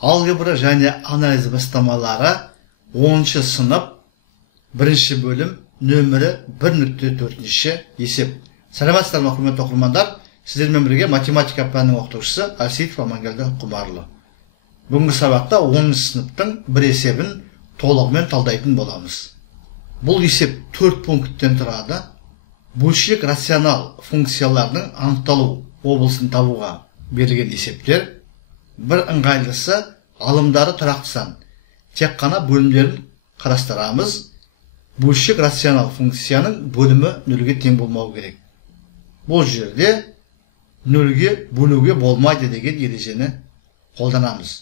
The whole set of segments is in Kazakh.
Алгебра және анализ бастамалары 10 сынып 1 бөлім нөмірі 1.4 есеп. Сәлеметсіздер ме, құрметті оқырмандар? Сіздермен бірге математика пәнінің оқытушысы Асиетов Амангелді Құмарлы. Бүгінгі сабақта 10 сыныптың бір есебін толығымен талдайтын боламыз. Бұл есеп 4 пункттен тұрады. Бөлшек рационал функцияларының анықталу облысын табуға берілген есептер. Бір ыңғайлысы алымдары тұрақты сан. Тек қана бөлімдерін қарастырамыз. Бөлшек рационал функцияның бөлімі нөлге тең болмау керек. Бұл жерде нөлге бөлуге болмайды деген ережені қолданамыз.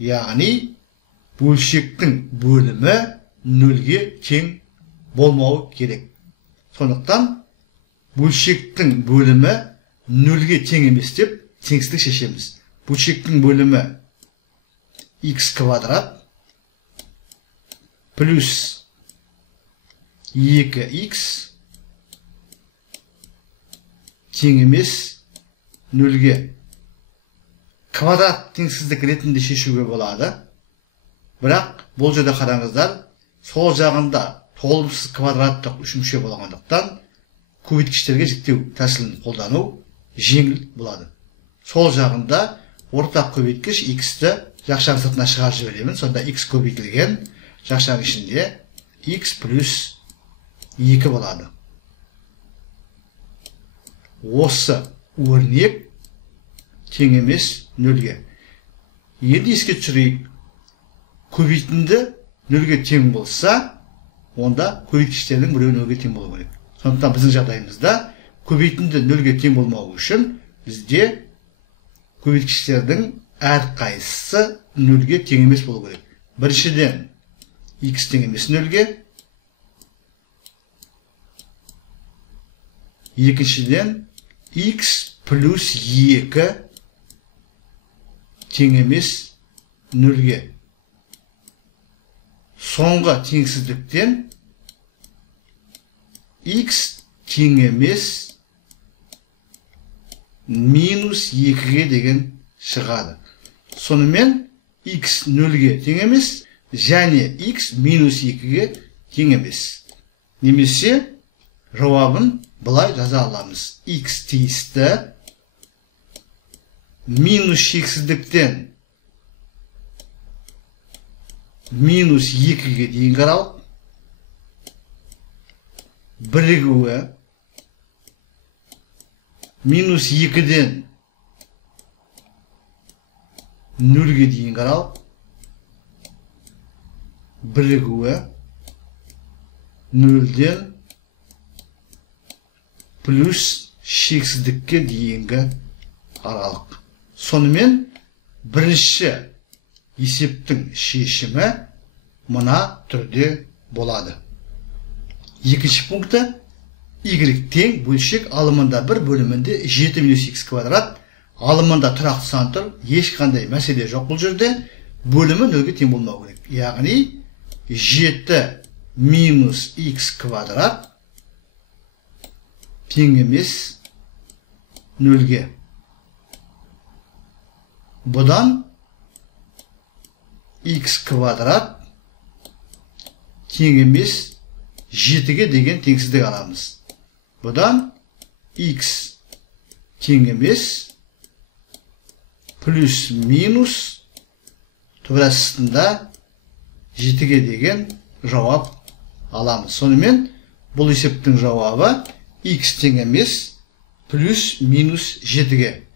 Яғни бөлшектің бөлімі нөлге тең болмау керек. Сондықтан бөлшектің бөлімі нөлге тең емес деп теңсіздік шешеміз. Бөлшектің бөлімі x квадрат плюс 2x тең емес нөлге. Квадрат теңсіздік ретінде шешуге болады. Бірақ бұл жерде қараңыздар, сол жағында толымсыз квадраттық үшінші болғандықтан көбейткіштерге жіктеу тәсілін қолдану жеңіл болады. Сол жағында ортақ көбейткіш x-ті жақшаның сыртына шығарып жіберемін. Сонда x көбейтілген жақшаның ішінде x плюс 2 болады. Осы өрнек тең емес нөлге. Енді еске түсірейік. Көбейтінді нөлге тең болса, онда көбейткіштердің біреуі нөлге тең болу керек. Сондықтан біздің жағдайымызда көбейтінді нөлге тең болмау үшін бізде көбейткіштердің әрқайсысы нөлге тең емес болу керек. Біріншіден x тең емес нөлге, екіншіден x плюс 2 тең емес нөлге. Соңғы теңсіздіктен x тең емес минус 2-ге деген шығады. Сонымен x нөлге тең емес, және x минус 2-ге тең емес. Немесе жауабын былай жаза аламыз. X тиісті минус шексіздіктен минус 2-ге дейінгі аралық бірігуі минус 2-ден 0-ге дейінгі аралық бірігуі 0-ден плюс шексіздікке дейінгі аралық. Сонымен бірінші есептің шешімі мына түрде болады. Екінші пункті y тең бөлшек алымында бір бөлімінде 7 минус x квадрат, алымында тұрақты сан тұр, ешқандай мәселе жоқ. Бұл жерде бөлімі нөлге тең болмау керек. Яғни 7 минус x квадрат тең емес нөлге. Бұдан x квадрат тең емес 7-ге деген теңсіздік аламыз. Бұдан x тең емес плюс минус түбірастында 7-ге деген жауап аламыз. Сонымен бұл есептің жауабы x тең емес плюс минус 7-ге.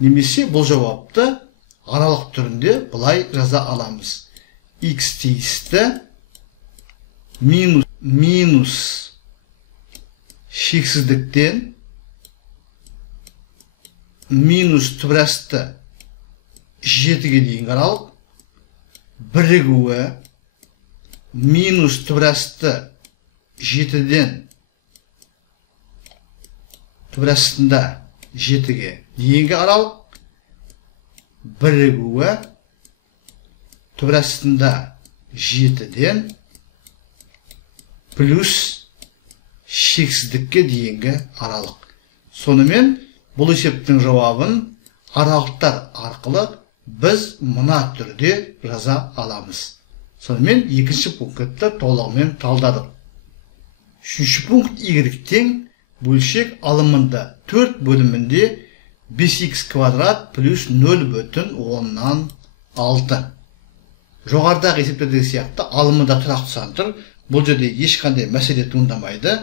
Немесе бұл жауапты аралық түрінде былай жаза аламыз. X тиісті минус шексіздіктен минус түбірасты 7-ге дейінгі аралық бірігуі минус түбірасты 7-ден түбірастында 7-ге дейінгі аралық бірігуі түбірастында 7-ден плюс шексіздікке дейінгі аралық. Сонымен бұл есептің жауабын аралықтар арқылы biz mına türde жаза аламыз. Сонымен екінші пунктті толығымен талдадық. Үшінші пункт Y-тен бөлшек алымында 4 бөлімінде 5x квадрат плюс 0,6. Жоғарыдағы есептердегі сияқты алымында тұрақты сан тұр. Бұл жерде ешқандай мәселе туындамайды.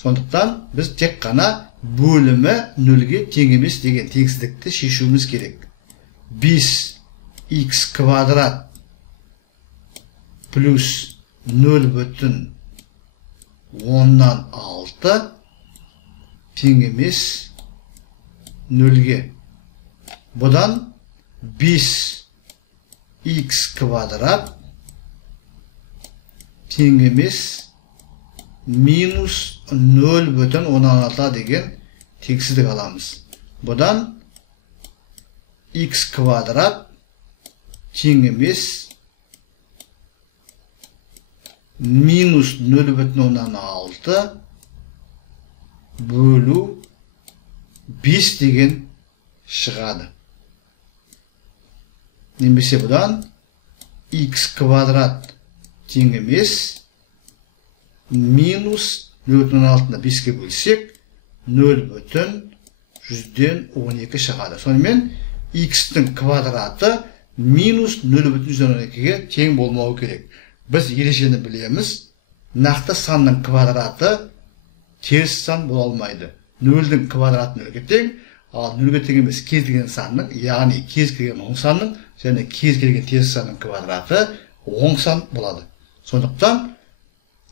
Сондықтан біз тек қана бөлімі 0-ге тең емес деген теңсіздікті шешуіміз керек. 5x квадрат плюс 0,6 тең емес 0-ге. Бұдан 5x квадрат тең емес минус 0,16 деген теңсіздік аламыз. Бұдан x квадрат тең емес минус 0,16 бөлу 5 деген шығады. Немесе бұдан x квадрат тең емес минус 0,16-ны 5-ке бөлсек 0,112 шығады. Сонымен x-тің квадраты минус 0,112-ге тең болмауы керек. Біз ережені білеміз. Нақты санның квадраты теріс сан бола алмайды. 0-дің квадраты 0-ге тең, ал 0-ге тең емес кез келген санның, яғни кез келген оң санның және кез келген теріс санның квадраты оң сан болады. Сондықтан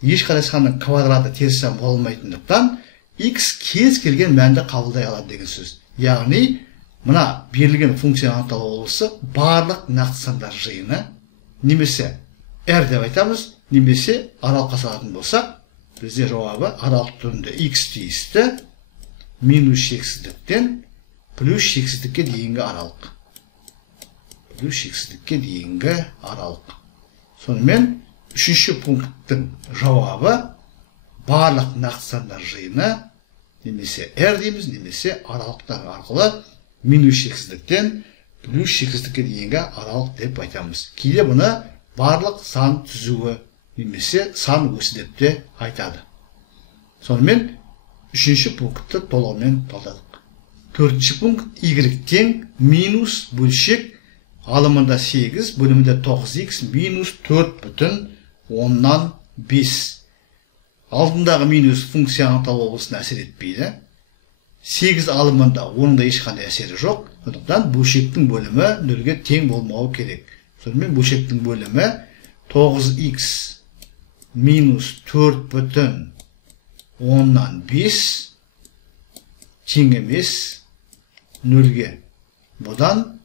ешқандай санның квадраты теріс сан бола алмайтындықтан x кез келген мәнді қабылдай алады деген сөз. Яғни мына берілген функция анықталу болысы барлық нақты сандар жиыны, немесе r деп айтамыз, немесе аралыққа салатын болсақ, бізде жауабы аралық түрінде x тиісті минус шексіздіктен плюс шексіздікке дейінгі аралық. Плюс шексіздікке дейінгі аралық. Сонымен үшінші пункттің жауабы барлық нақты сандар жиыны, немесе r дейміз, немесе аралықтар арқылы минус шексіздіктен плюс шексіздікке дейінгі аралық деп айтамыз. Кейде бұны барлық сан түзуі немесе сан өсі деп те айтады. Сонымен үшінші пунктті толығымен талдадық. Төртінші пункт Y-тен минус бөлшек алымында 8, бөлімінде 9x минус 4,5. Алдындағы минус функция анықталу болысына әсер етпейді. 8 алымында оның да ешқандай әсері жоқ. Сондықтан бөлшектің бөлімі 0-ге тең болмауы керек. Сонымен бөлшектің бөлімі 9x минус 4,5 тең емес 0-ге. Бұдан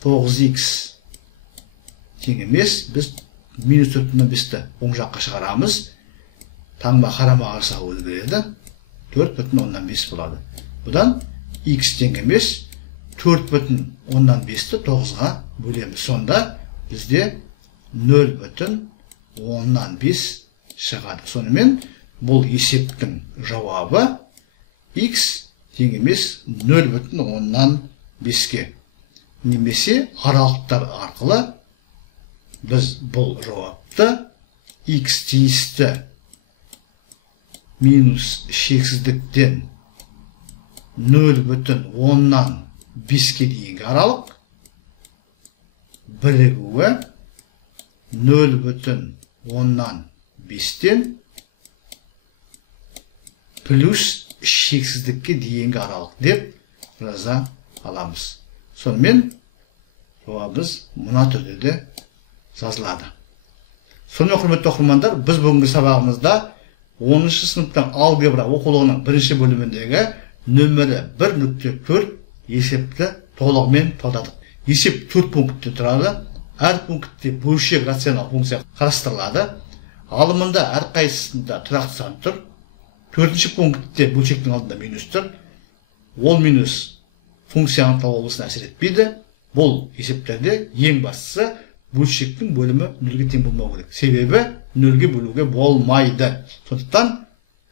9x тең емес, біз минус 4,5-ті оң жаққа шығарамыз. Таңба қарама қарсы өзгереді. 4,5 болады. Бұдан x тең емес 4,5-ті 9-ға бөлеміз. Сонда бізде 0,5 шығады. Сонымен бұл есептің жауабы x тең емес 0,5-ге. Немесе аралықтар арқылы біз бұл жауапты x тиісті минус шексіздіктен 0,5-ге дейінгі аралық бірігуі 0,5-тен плюс шексіздікке дейінгі аралық деп жаза аламыз. Сонымен жауабымыз мына түрде де жазылады. Сонымен құрметті оқырмандар, біз бүгінгі сабағымызда 10-шы сыныптың алгебра оқулығының бірінші бөліміндегі нөмірі 1.4 есепті толығымен талдадық. Есеп 4 пунктте тұрады. Әр пунктте бөлшек рационал функция қарастырылады. Алымында әрқайсысында тұрақты сан тұр. 4-ші пунктте бөлшектің алдында минус тұр. Ол минус функция анықталу болысына әсер етпейді. Бұл есептерде ең бастысы бөлшектің бөлімі 0-ге тең болмау керек. Себебі 0-ге бөлуге болмайды. Сондықтан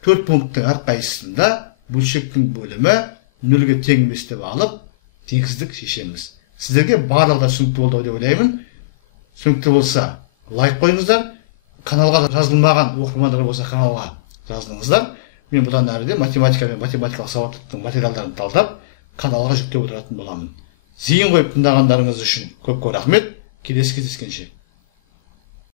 4 пункттың әрқайсысында бөлшектің бөлімі 0-ге тең емес деп алып, теңсіздік шешеміз. Сіздерге барлығы да түсінікті болды деп ойлаймын. Түсінікті болса, лайк қойыңыздар. Каналға жазылмаған оқырмандар болса, каналға жазылыңыздар. Мен бұдан әріде математика мен математикалық сауаттылықтың материалдарын талдап, каналға жүктеп отыратын боламын. Зейін қойып тыңдағандарыңыз үшін көп рахмет. Келесі кездескенше.